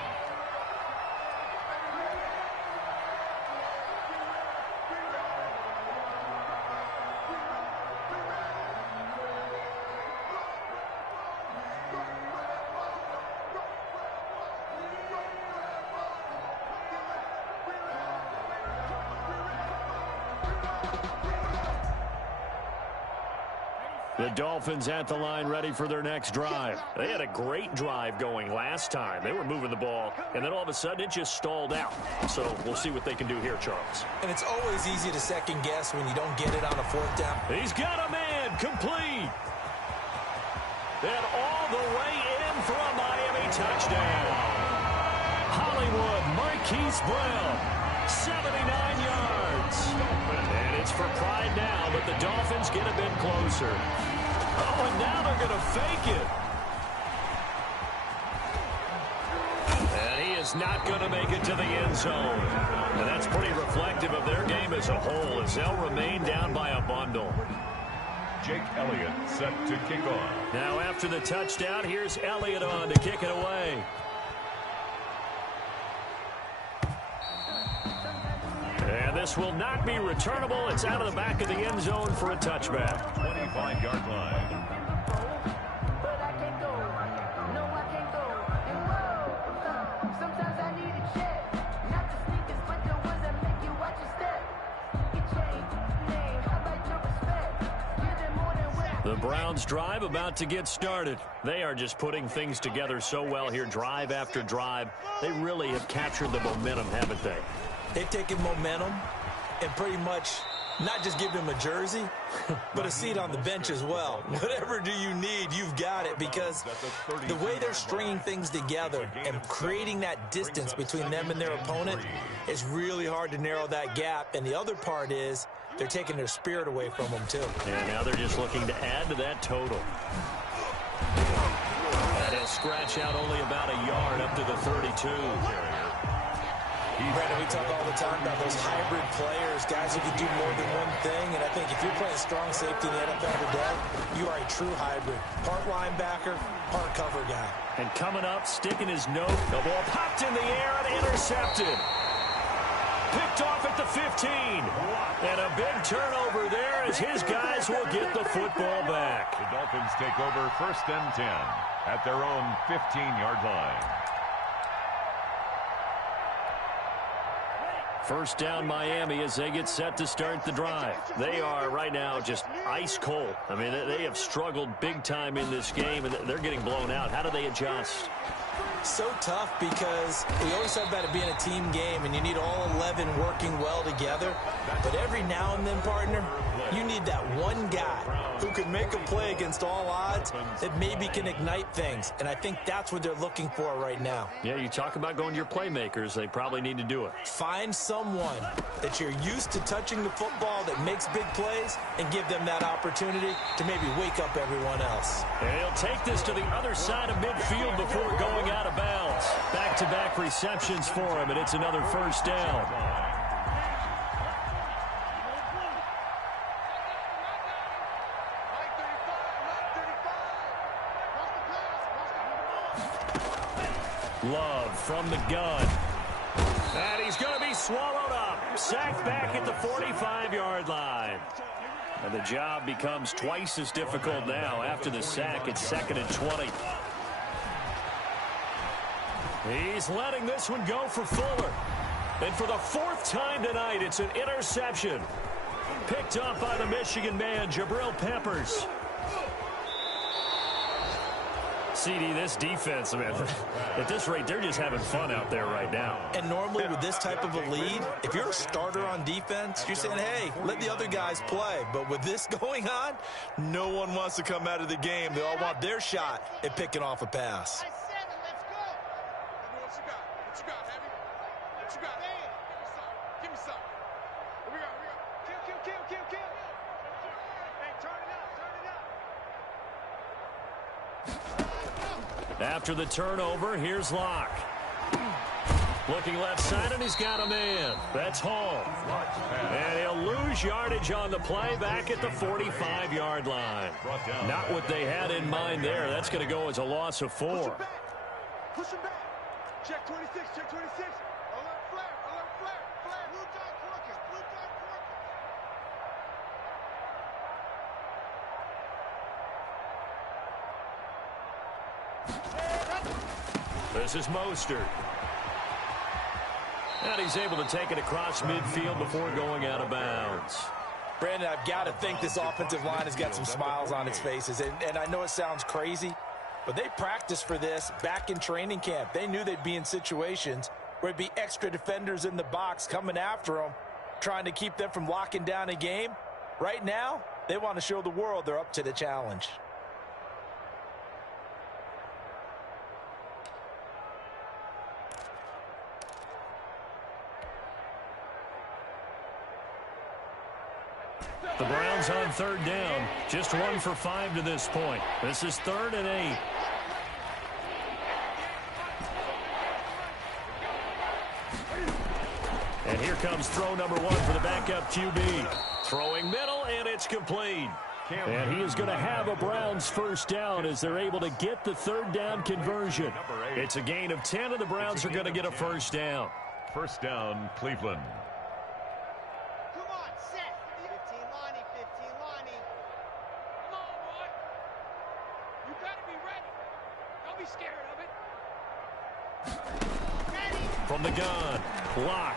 The Dolphins at the line ready for their next drive. They had a great drive going last time. They were moving the ball, and then all of a sudden it just stalled out. So we'll see what they can do here, Charles. And it's always easy to second guess when you don't get it on a 4th down. He's got a man complete. And all the way in for a Miami touchdown. Hollywood Marquise Brown, 79 yards. And it's for pride now, but the Dolphins get a bit closer. Oh, and now they're going to fake it. And he is not going to make it to the end zone. And that's pretty reflective of their game as a whole, as they'll remain down by a bundle. Jake Elliott set to kick off. Now after the touchdown, here's Elliott on to kick it away. And this will not be returnable. It's out of the back of the end zone for a touchback. 25-yard line. But I can't go. No, I can't go. And whoa, sometimes I need a check. Not the sneakers, but the ones that make you watch your step. Get changed, name, how about your respect? Give them more than what. The Browns drive about to get started. They are just putting things together so well here, drive after drive. They really have captured the momentum, haven't they? They've taken momentum and pretty much not just give him a jersey, but a seat on the bench as well. Whatever do you need, you've got it, because the way they're stringing things together and creating that distance between them and their opponent, it's really hard to narrow that gap. And the other part is they're taking their spirit away from them, too. And now they're just looking to add to that total. And he'll scratch out only about a yard up to the 32. Brandon, we talk all the time about those hybrid players, guys who can do more than one thing. And I think if you're playing strong safety in the NFL today, you are a true hybrid. Part linebacker, part cover guy. And coming up, sticking his note, the ball popped in the air and intercepted. Picked off at the 15. And a big turnover there as his guys will get the football back. The Dolphins take over 1st and 10 at their own 15-yard line. First down Miami as they get set to start the drive. They are right now just ice cold. I mean, they have struggled big time in this game, and they're getting blown out. How do they adjust? So tough, because we always talk about it being a team game, and you need all 11 working well together. But every now and then, partner, you need that one guy who can make a play against all odds that maybe can ignite things. And I think that's what they're looking for right now. Yeah, you talk about going to your playmakers. They probably need to do it. Find someone that you're used to touching the football that makes big plays and give them that opportunity to maybe wake up everyone else. And he'll take this to the other side of midfield before going out of bounds. Back-to-back receptions for him, and it's another first down. Love from the gun. And he's going to be swallowed up. Sacked back at the 45-yard line. And the job becomes twice as difficult now after the sack. It's 2nd and 20. He's letting this one go for Fuller. And for the 4th time tonight, it's an interception. Picked up by the Michigan man, Jabril Peppers. CD, this defense, man, at this rate, they're just having fun out there right now. And normally with this type of a lead, if you're a starter on defense, you're saying, hey, let the other guys play. But with this going on, no one wants to come out of the game. They all want their shot at picking off a pass. After the turnover, here's Locke. Looking left side, and he's got a man. That's Hall. And he'll lose yardage on the play back at the 45-yard line. Not what they had in mind there. That's going to go as a loss of 4. Push him back. Check 26, check 26. Alert flare, flare. Blue dot crooked, blue dot crooked. This is Mostert. And he's able to take it across midfield before going out of bounds. Brandon, I've got to think this offensive line has got some smiles on its faces. And I know it sounds crazy, but they practiced for this back in training camp. They knew they'd be in situations where it'd be extra defenders in the box coming after them, trying to keep them from locking down a game. Right now, they want to show the world they're up to the challenge. The Browns on 3rd down. Just 1 for 5 to this point. This is 3rd and 8. And here comes throw number 1 for the backup QB. Throwing middle, and it's complete. And he is going to have a Browns first down as they're able to get the 3rd down conversion. It's a gain of 10, and the Browns are going to get a first down. First down, Cleveland. From the gun, block,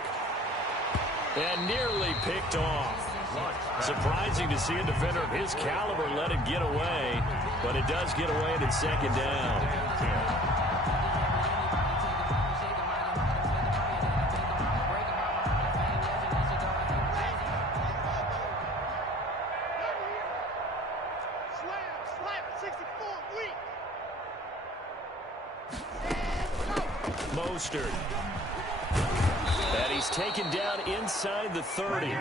and nearly picked off. Surprising to see a defender of his caliber let it get away, but it does get away and it's 2nd down. Mostert. And he's taken down inside the 30.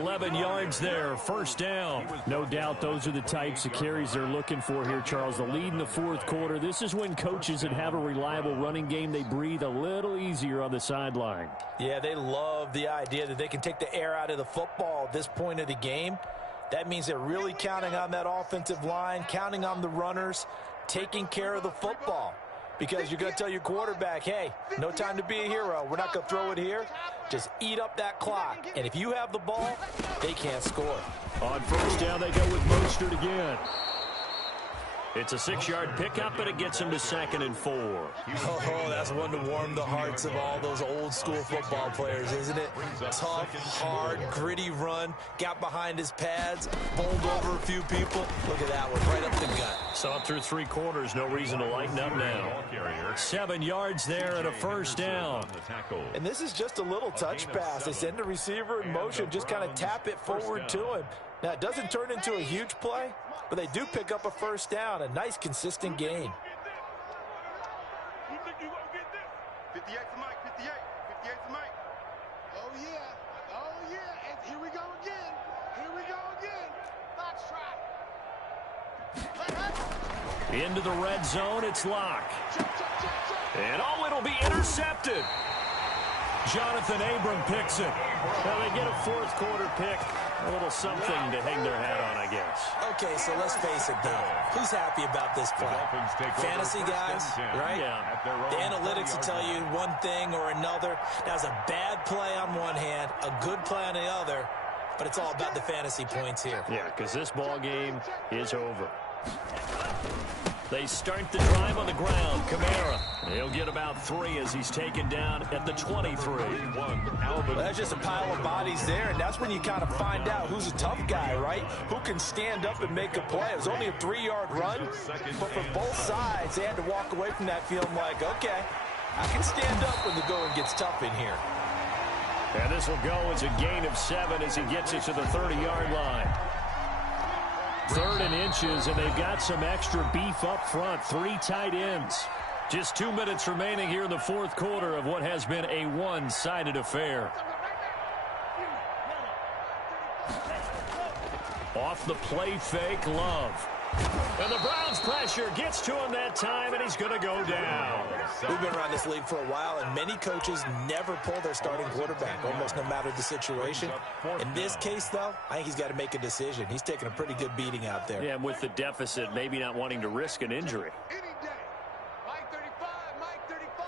11 yards there, first down. No doubt those are the types of carries they're looking for here, Charles. The lead in the fourth quarter. This is when coaches that have a reliable running game, they breathe a little easier on the sideline. Yeah, they love the idea that they can take the air out of the football at this point of the game. That means they're really counting on that offensive line, counting on the runners, taking care of the football. Because you're going to tell your quarterback, hey, no time to be a hero. We're not going to throw it here. Just eat up that clock. And if you have the ball, they can't score. On first down, they go with Mostert again. It's a 6-yard pickup, and it gets him to 2nd and 4. Oh, that's one to warm the hearts of all those old-school football players, isn't it? Tough, hard, gritty run. Got behind his pads, bowled over a few people. Look at that one, right up the gut. Saw it through 3 quarters. No reason to lighten up now. 7 yards there and a first down. And this is just a little touch pass. They send the receiver in motion, just kind of tap it forward to him. Now, it doesn't turn into a huge play, but they do pick up a first down, a nice, consistent gain. 58 to Mike, 58. 58 to Mike. Oh, yeah. Oh, yeah. And here we go again. Here we go again. Box try. Into the red zone, it's Locke. And it'll be intercepted. Jonathan Abram picks it. Well, they get a fourth quarter pick. A little something to hang their hat on, I guess. Okay, so let's face it, though. Who's happy about this play? Fantasy guys, right? Yeah. The analytics will tell you one thing or another. That's a bad play on one hand, a good play on the other, but it's all about the fantasy points here. Yeah, because this ball game is over. They start the drive on the ground. Kamara. He'll get about 3 as he's taken down at the 23. Well, that's just a pile of bodies there, and that's when you kind of find out who's a tough guy, right? Who can stand up and make a play. It was only a 3-yard run, but for both sides, they had to walk away from that feeling like, okay, I can stand up when the going gets tough in here. And this will go as a gain of 7 as he gets it to the 30-yard line. 3rd and inches, and they've got some extra beef up front. 3 tight ends. Just 2 minutes remaining here in the fourth quarter of what has been a one-sided affair. Off the play fake, Love. And the Browns' pressure gets to him that time, and he's going to go down. We've been around this league for a while, and many coaches never pull their starting quarterback, almost no matter the situation. In this case, though, I think he's got to make a decision. He's taking a pretty good beating out there. Yeah, and with the deficit, maybe not wanting to risk an injury. Any day. Mike 35, Mike 35.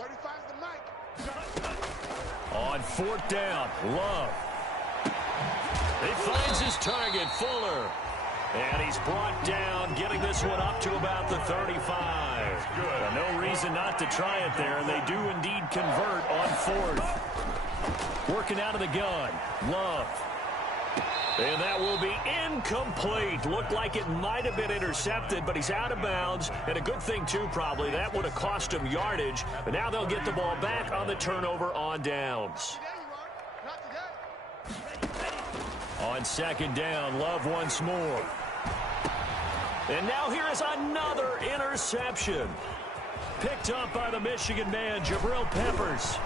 35's the Mike. On 4th down, Love. He finds his target, Fuller. And he's brought down, getting this one up to about the 35. Well, no reason not to try it there, and they do indeed convert on 4th. Working out of the gun, Love. And that will be incomplete. Looked like it might have been intercepted, but he's out of bounds. And a good thing, too, probably. That would have cost him yardage. But now they'll get the ball back on the turnover on downs. On 2nd down, Love once more. And now here is another interception. Picked up by the Michigan man, Jabril Peppers.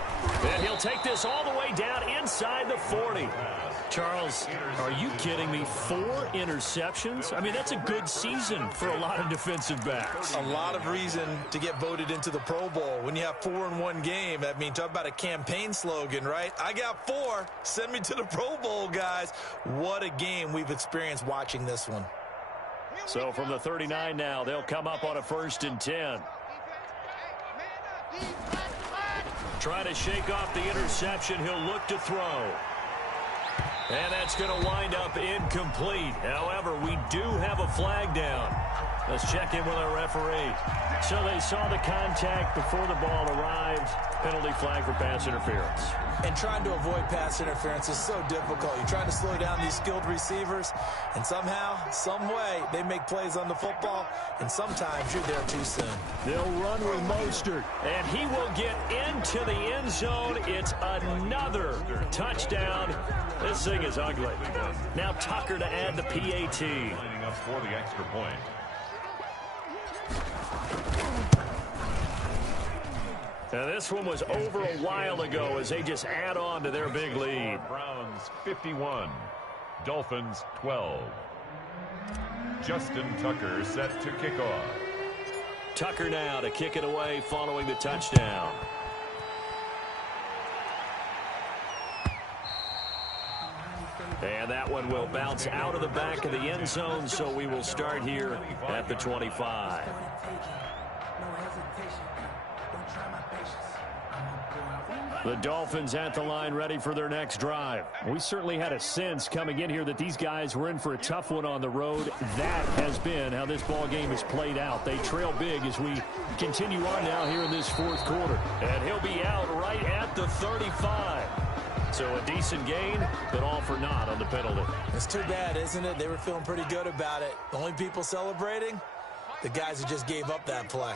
And he'll take this all the way down inside the 40. Charles, are you kidding me? 4 interceptions? I mean, that's a good season for a lot of defensive backs. A lot of reason to get voted into the Pro Bowl. When you have 4 in one game, I mean, talk about a campaign slogan, right? I got 4. Send me to the Pro Bowl, guys. What a game we've experienced watching this one. So from the 39 now, they'll come up on a 1st and 10. Try to shake off the interception. He'll look to throw. And that's going to wind up incomplete. However, we do have a flag down. Let's check in with our referee. So they saw the contact before the ball arrived. Penalty flag for pass interference. And trying to avoid pass interference is so difficult. You're trying to slow down these skilled receivers, and somehow, some way, they make plays on the football, and sometimes you're there too soon. They'll run with Mostert, and he will get into the end zone. It's another touchdown. This thing is ugly. Now Tucker to add the PAT. Lining up for the extra point. Now, this one was over a while ago as they just add on to their big lead. Browns 51, Dolphins 12. Justin Tucker set to kick off. Tucker now to kick it away following the touchdown. And that one will bounce out of the back of the end zone, so we will start here at the 25. The Dolphins at the line ready for their next drive. We certainly had a sense coming in here that these guys were in for a tough one on the road. That has been how this ball game has played out. They trail big as we continue on now here in this fourth quarter. And he'll be out right at the 35. So a decent gain, but all for naught on the penalty. It's too bad, isn't it? They were feeling pretty good about it. The only people celebrating, the guys who just gave up that play.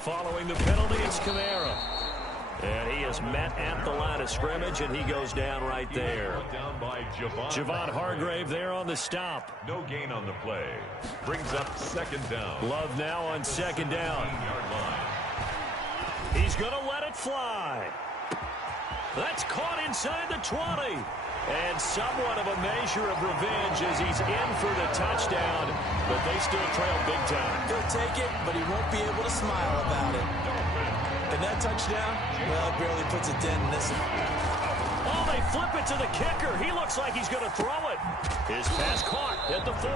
Following the penalty, it's Kamara. And he is met at the line of scrimmage, and he goes down right there. Down by Javon Hargrave there on the stop. No gain on the play. Brings up second down. Love now on second down. He's going to let it fly. That's caught inside the 20. And somewhat of a measure of revenge as he's in for the touchdown, but they still trail big time. He'll take it, but he won't be able to smile about it. And that touchdown, well, it barely puts a dent in this one. Oh, they flip it to the kicker. He looks like he's going to throw it. His pass caught at the 4.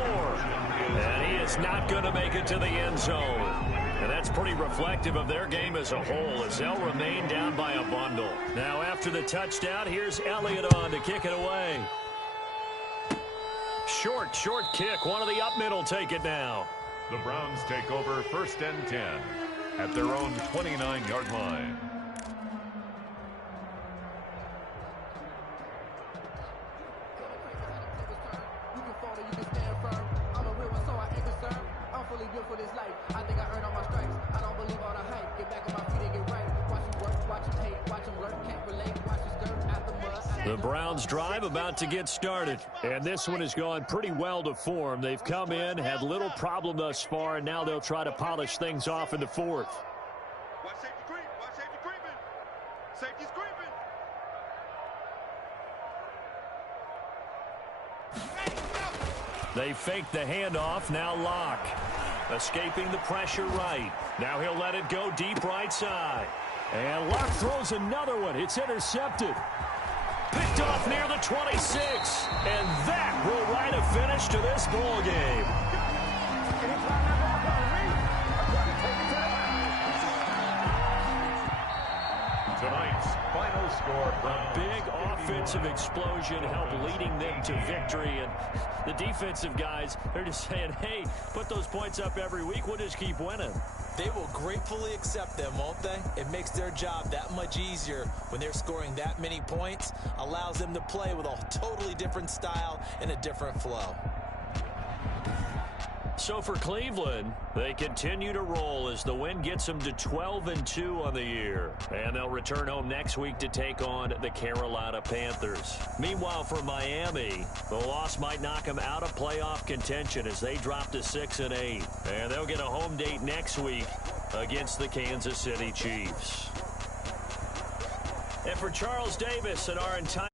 And he is not going to make it to the end zone. And that's pretty reflective of their game as a whole as they'll remain down by a bundle. Now after the touchdown, here's Elliott on to kick it away. Short kick. One of the up middle take it now. The Browns take over 1st and 10 at their own 29-yard line. For this life, I think I earned all my stripes. I don't believe all the hype. Get back on my feet and get right. Watch him work, watch him hate, watch him lurk, can't relate. Watch his skirt out the mud. The Browns drive about to get started, and this one has gone pretty well to form. They've come in, had little problem thus far, and now they'll try to polish things off in the fourth. Watch safety creep. Watch safety creeping. Safety's creeping. They fake the handoff. Now Locke. Escaping the pressure right. Now he'll let it go deep right side. And Locke throws another one. It's intercepted. Picked off near the 26. And that will write a finish to this ball game. Tonight's final score. Big offensive explosion helped leading them to victory. And the defensive guys, they're just saying, hey, put those points up every week. We'll just keep winning. They will gratefully accept them, won't they? It makes their job that much easier when they're scoring that many points. Allows them to play with a totally different style and a different flow. So for Cleveland, they continue to roll as the win gets them to 12-2 on the year. And they'll return home next week to take on the Carolina Panthers. Meanwhile, for Miami, the loss might knock them out of playoff contention as they drop to 6-8. And they'll get a home date next week against the Kansas City Chiefs. And for Charles Davis and our entire